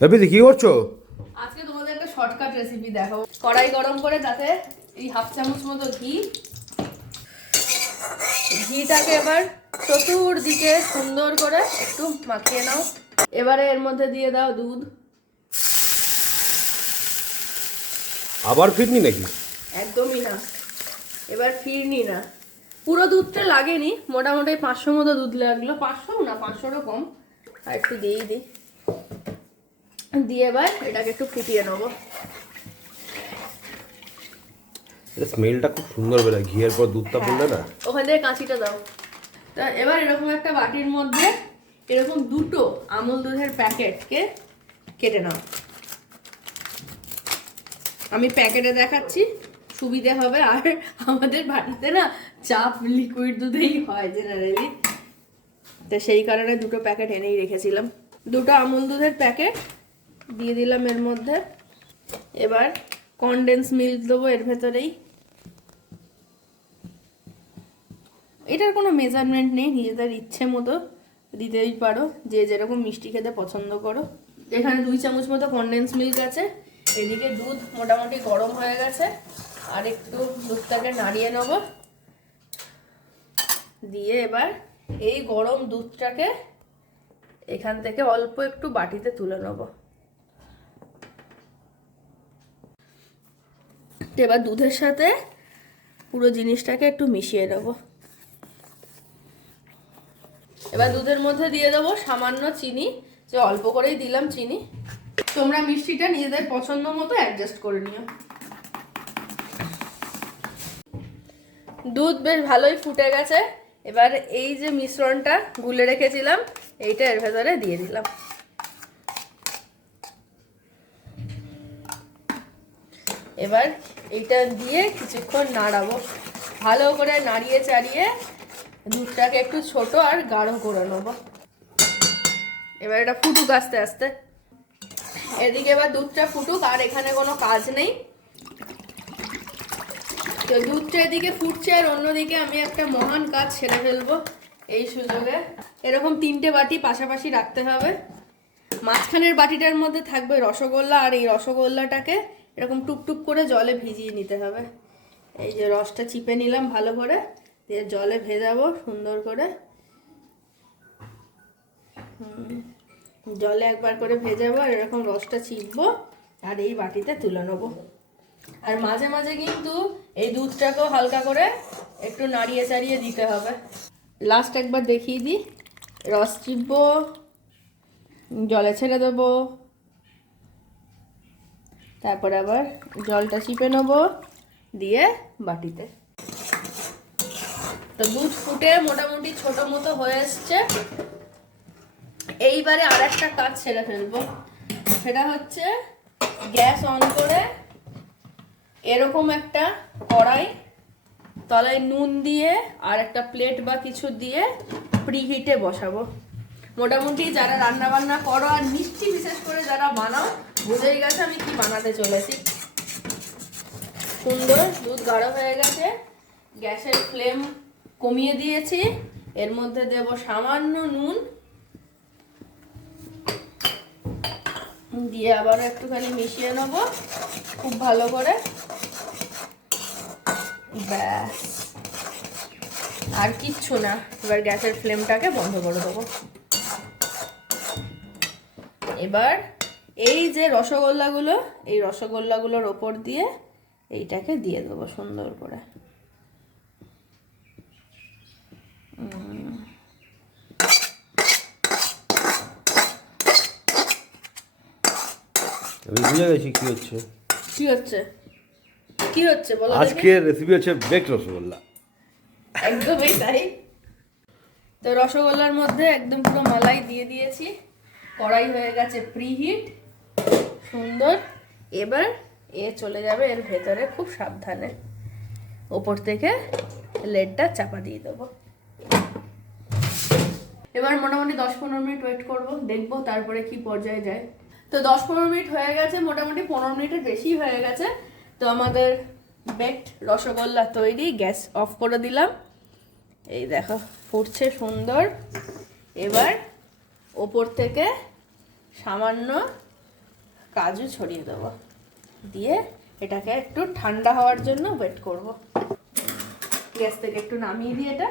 রবিদি কি করছো? আজকে তোমাদের একটা শর্টকাট রেসিপি দেখাবো। কড়াই গরম করে তাতে এই হাফ চামচ মতো ঘিটাকে এবার চতুর্দিকে সুন্দর করে একটু মাখিয়ে নাও। এবারে এর মধ্যে দিয়ে দাও দুধ। আবার ফিরনি নাকি? একদমই না, এবার ফিরনি না, পুরো দুধটা লাগেনি, মোটামুটি 500 মতো দুধ লাগলো, 500 না 500রও কম। আর একটু দিই দিয়ে এবার এটাকে একটু ফুটিয়ে নেবো। স্মেলটা খুব সুন্দর বেরোয় ঘিয়ের পর দুধটা পড়লে না। ওখান থেকে কাঁচিটা দাও। তা এবার এরকম একটা বাটির মধ্যে এরকম দুটো আমুল দুধের প্যাকেটকে কেটে নাও। আমি প্যাকেটে দেখাচ্ছি, সুবিধে হবে। আর আমাদের বাড়িতে না চাপ লিকুইড দুধেই হয় জেনারেলি, তো সেই কারণে দুটো প্যাকেট এনেই রেখেছিলাম। দুটো আমুল দুধের প্যাকেট দিয়ে দিলাম এর মধ্যে। এবার কনডেন্স মিল্ক দেবো এর ভেতরেই। এটার কোনো মেজারমেন্ট নেই, নিজেদের ইচ্ছে মতো দিতেই পারো, যে যেরকম মিষ্টি খেতে পছন্দ করো। এখানে 2 চামচ মতো কনডেন্স মিল্ক আছে। এদিকে দুধ মোটামুটি গরম হয়ে গেছে, আর একটু দুধটাকে নাড়িয়ে নেব। দিয়ে এবার এই গরম দুধটাকে এখান থেকে অল্প একটু বাটিতে তুলে নেব। এবার দুধের সাথে পুরো জিনিসটাকে একটু মিশিয়ে নেব। এবার দুধের মধ্যে দিয়ে দেবো সামান্য চিনি, যে অল্প করেই দিলাম চিনি। তোমরা মিষ্টিটা নিজেদের পছন্দ মতো অ্যাডজাস্ট করে নিও। দুধ বেশ ভালোই ফুটে গেছে। এবার এই যে মিশ্রণটা গুলে রেখেছিলাম এইটা এর ভেতরে দিয়ে দিলাম। এবার এইটা দিয়ে কিছুক্ষণ নাড়াবো, ভালো করে নাড়িয়ে চাড়িয়ে দুধটাকে একটু ছোট আর গাঢ় করে নেবো। এবার এটা ফুটুক আস্তে আস্তে। এদিকে এবার দুধটা ফুটুক, আর এখানে কোনো কাজ নেই। তো দুধটা এদিকে ফুটছে, আর অন্যদিকে আমি একটা মহান কাজ সেরে ফেলবো এই সুযোগে। এরকম 3টে বাটি পাশাপাশি রাখতে হবে। মাঝখানের বাটিটার মধ্যে থাকবে রসগোল্লা, আর এই রসগোল্লাটাকে এরকম টুকটুক করে জলে ভিজিয়ে নিতে হবে। এই যে রসটা চিপে নিলাম ভালো করে, দিয়ে জলে ভেজাবো সুন্দর করে। জলে একবার করে ভেজাবো, আর এরকম রসটা চিপবো আর এই বাটিতে তুলে নেবো। আর মাঝে মাঝে কিন্তু এই দুধটাকেও হালকা করে একটু নাড়িয়ে চাড়িয়ে দিতে হবে। লাস্ট একবার দেখিয়ে দিই, রস চিপবো, জলে ছেড়ে দেবো, তারপর আবার জলটা চিপে নেবো, দিয়ে বাটিতে। তো দুধ ফুটে মোটামুটি ছোট মতো হয়ে এসছে। এইবারে আর একটা কাজ সেরে ফেলবো, সেটা হচ্ছে গ্যাস অন করে এরকম একটা কড়াই, তলায় নুন দিয়ে আর একটা প্লেট বা কিছু দিয়ে প্রিহিটে বসাবো। মোটামুটি যারা রান্না বান্না করো আর মিষ্টি বিশেষ করে যারা বানাও, বুঝেই গেছে আমি কি বানাতে চলেছি। সুন্দর দুধ গাঢ় হয়ে গেছে, গ্যাসের ফ্লেম কমিয়ে দিয়েছি। এর মধ্যে দেব সামান্য নুন, দিয়ে আবার একটুখানি মিশিয়ে নেব খুব ভালো করে। ব্যাস, আর কিচ্ছু না। এবার গ্যাসের ফ্লেমটাকে বন্ধ করে দেবো। এবার এই যে রসগোল্লাগুলো, এই রসগোল্লাগুলোর ওপর দিয়ে এইটাকে দিয়ে দেবো সুন্দর করে। আমি বুঝে গেছি কি হচ্ছে। কি হচ্ছে কি হচ্ছে বলো। আজকের রেসিপি হচ্ছে বেকড রসগোল্লা। একদমই তাই। তো রসগোল্লার মধ্যে একদম পুরো মালাই দিয়ে দিয়েছি, কড়াই হয়ে গেছে প্রিহিট সুন্দর। এবার চলে যাবে এর ভেতরে খুব সাবধানে, ওপর থেকে লেডটা চাপা দিয়ে দেবো। এবার মোটামুটি 10-15 মিনিট ওয়েট করব, দেখবো তারপরে কি পর্যায়ে যায়। তো 10-15 মিনিট হয়ে গেছে, মোটামুটি 15 মিনিটের বেশি হয়ে গেছে। তো আমাদের বেকড রসগোল্লা তৈরি। গ্যাস অফ করে দিলাম, এই দেখো ফুটছে সুন্দর। এবার ওপর থেকে সামান্য কাজু ছড়িয়ে দেবো, দিয়ে এটাকে একটু ঠান্ডা হওয়ার জন্য ওয়েট করব। গ্যাস থেকে একটু নামিয়ে দিই এটা।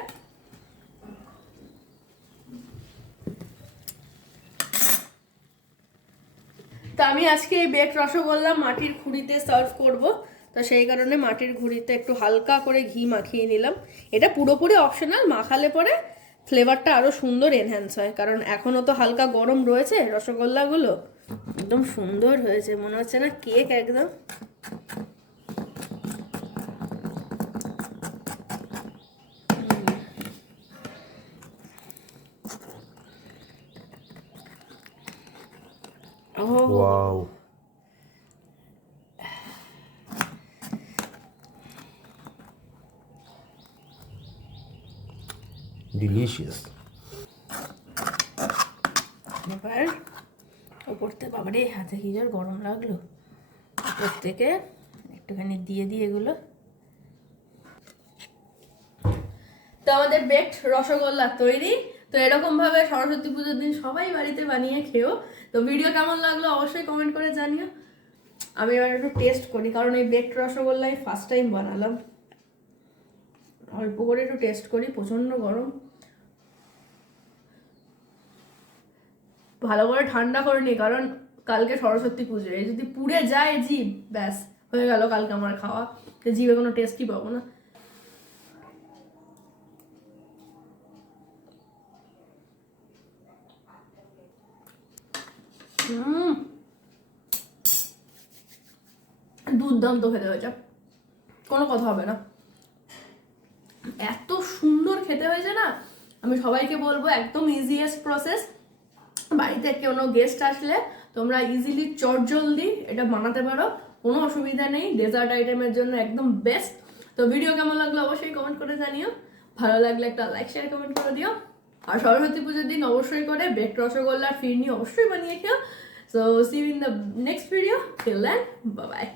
তো আমি আজকে এই বেকড রসগোল্লা মাটির খুঁড়িতে সার্ভ করব, তো সেই কারণে মাটির খুঁড়িতে একটু হালকা করে ঘি মাখিয়ে নিলাম। এটা পুরোপুরি অপশনাল, মাখালে পরে ফ্লেভারটা আরও সুন্দর এনহ্যান্স হয়, কারণ এখনও তো হালকা গরম রয়েছে রসগোল্লাগুলো। একদম সুন্দর হয়েছে, মনে হচ্ছে না কেক একদম। Wow, delicious. এবার ওপর থেকে, বাবারে হাতে কি জোর গরম লাগলো, ওপর থেকে একটুখানি দিয়ে দিই এগুলো। তো আমাদের বেকড রসগোল্লা তৈরি। তো এরকম ভাবে সরস্বতী পুজোর দিন সবাই বাড়িতে বানিয়ে খেও। তো ভিডিও কেমন লাগলো অবশ্যই কমেন্ট করে জানিও। আমি এবার একটু টেস্ট করি, কারণ এই বেকড রসগোল্লাই ফার্স্ট টাইম বানালাম। অল্প করে একটু টেস্ট করি, প্রচন্ড গরম। ভালো করে ঠান্ডা করে নি, কারণ কালকে সরস্বতী পুজো, এই যদি পুড়ে যায় জিভ, ব্যাস হয়ে গেল কালকে আমার খাওয়া। তো জিভে কোনো টেস্টই পাবো না। দুর্দান্ত খেতে হয়েছে, কোনো কথা হবে না। এত সুন্দর খেতে হয়েছে না, আমি সবাইকে বলবো একদম ইজিয়েস্ট প্রসেস। বাড়িতে কোনো গেস্ট আসলে তোমরা ইজিলি চটজলদি এটা বানাতে পারো, কোনো অসুবিধা নেই। ডেজার্ট আইটেমের জন্য একদম বেস্ট। তো ভিডিও কেমন লাগলো অবশ্যই কমেন্ট করে জানিও। ভালো লাগলে একটা লাইক শেয়ার কমেন্ট করে দিও। আর সরস্বতী পুজোর দিন অবশ্যই করে বেকড রসগোল্লার ফিরনি অবশ্যই বানিয়ে খেও। So see you in the next video. Till then, bye by.